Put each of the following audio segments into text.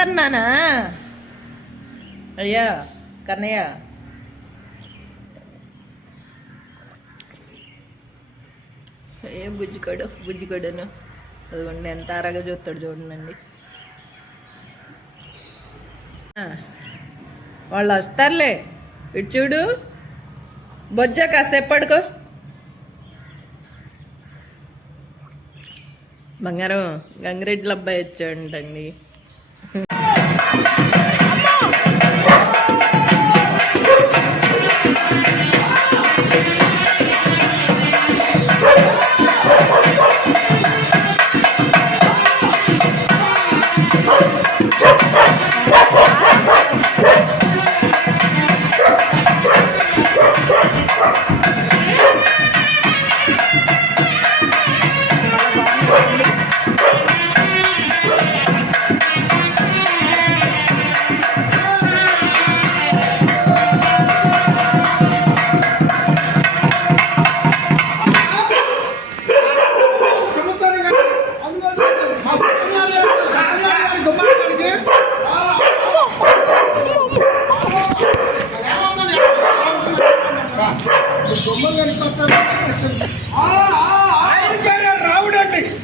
వస్తారు నానా అయ్యా కన్నయ్య. ఏ బుజ్జికాడు బుజ్జికాడును అదిగోండి ఎంత అరగా చూస్తాడు చూడండి వాళ్ళు వస్తారులే. ఇటు చూడు. బొజ్జ కాసేపు పడుకో బంగారం గంగిరెడ్ల అబ్బాయి వచ్చాడంటండి.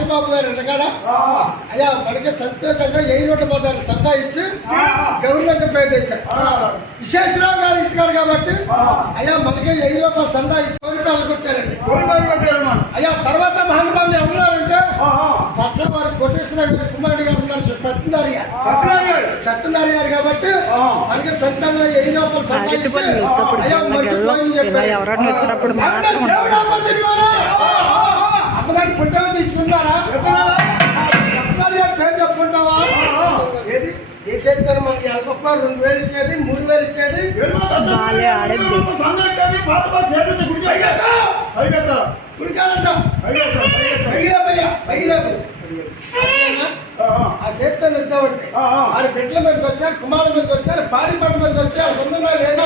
మామిడి వారు నాగబాబు గారు ఉండగాడ అయ్యా మనకి సంతోషంగా ఏ నూట పదాలు సంతా ఇచ్చి గౌరవంగా పేరు తెచ్చారు విశేషరావు గారు ఇంటికాడు కాబట్టి అయ్యా మనకి ఏ రూపాయలు సందా ఇచ్చి కోరి రూపాయలు కొట్టారండి అయ్యా తర్వాత మహానుభావులు ఎవరున్నారంటే పచ్చవారి కోటేశ్వర గారి కుమారుడు గారు ఉన్నారు సత్యనారాయణ గారు సత్యనారాయణ గారు కాబట్టి మనకి సత్యంగా ఏ రూపాయలు సందా అరటి ఇచ్చి పళ్ళు ఇష్టపడి అయ్యా తిన్న మరుసటి గెల్లో రోజు ఇలా చెప్పారు. ఎవరన్నా వచ్చినప్పుడు మాత్రం అప్పుడు దేవుడు అనుమతించారా? అమ్మగారి పుట్టగా తీసుకుంటారా చేస్తారు మనకి రెండు వేలు ఇచ్చేది మూడు వేలు ఇచ్చేది. బాలే ఆడద్దు. కుడికాలంట పైలేపయ్యా పైలేపు ఆ చేస్తాను ఇద్దామంటే వారి బిడ్డల మీదకి వచ్చారు కుమారుల మీదకి వచ్చారు పాడి పంట మీదకి వచ్చారు ముందుగా లేదా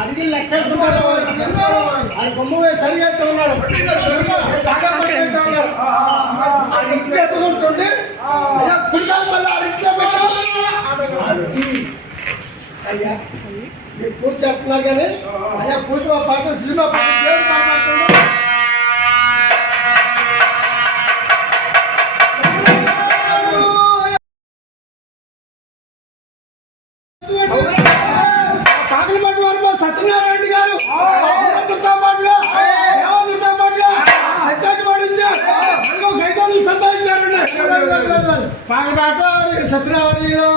అడిగి లెక్కేస్తున్నారు అది బొమ్మ సరి చేస్తున్నారు అది ఇంటి ఎత్తుకుంటుంటే కుటుంబం వల్ల అడిగితే అయ్యా మీరు పూజ చెప్తున్నారు కానీ అయ్యా పూజ పాట సినిమా పాట సంపాదించారండి పాకపాట సత్యనారాయణలో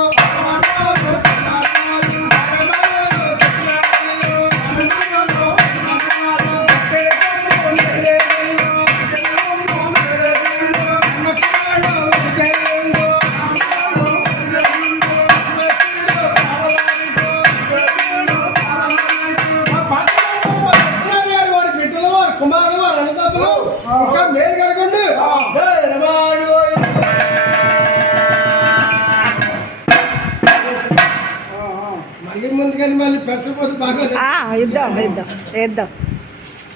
కానీ మళ్ళీ పెంచకపోతే ఆ, ఇద్దాం ఇద్దాం ఇద్దాం.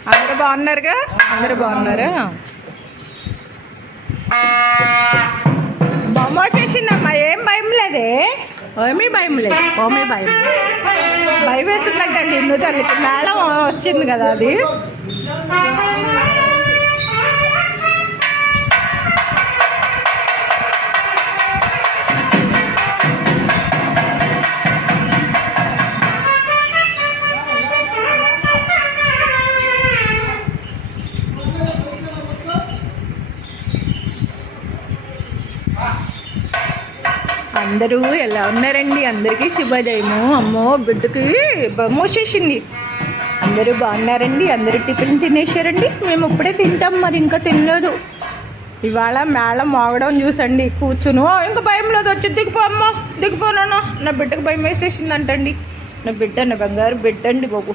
అందరూ బాగున్నారుగా? అందరూ బాగున్నారు? బొమ్మ వచ్చేసిందమ్మా ఏం భయం లేదే? ఏమీ భయం లేదు ఓమీ భయం భయం వేసిందంటండి ఇందు తల్లికి మేళం వచ్చింది కదా అది. అందరూ ఎలా ఉన్నారండి? అందరికీ శుభోదయము. అమ్మో బిడ్డకి బొమ్మ అందరూ బాగున్నారండి? అందరూ టిఫిన్ తినేశారండి? మేము ఇప్పుడే తింటాం మరి ఇంకా తినలేదు. ఇవాళ మేళం మోగడం చూసండి కూర్చును. ఇంకా భయం లేదు. వచ్చి దిగిపో అమ్మ. దిగిపోనాను నా బిడ్డకు భయం వేసేసింది అంటండి నా బిడ్డ నా బంగారు బిడ్డ అండి బాబు.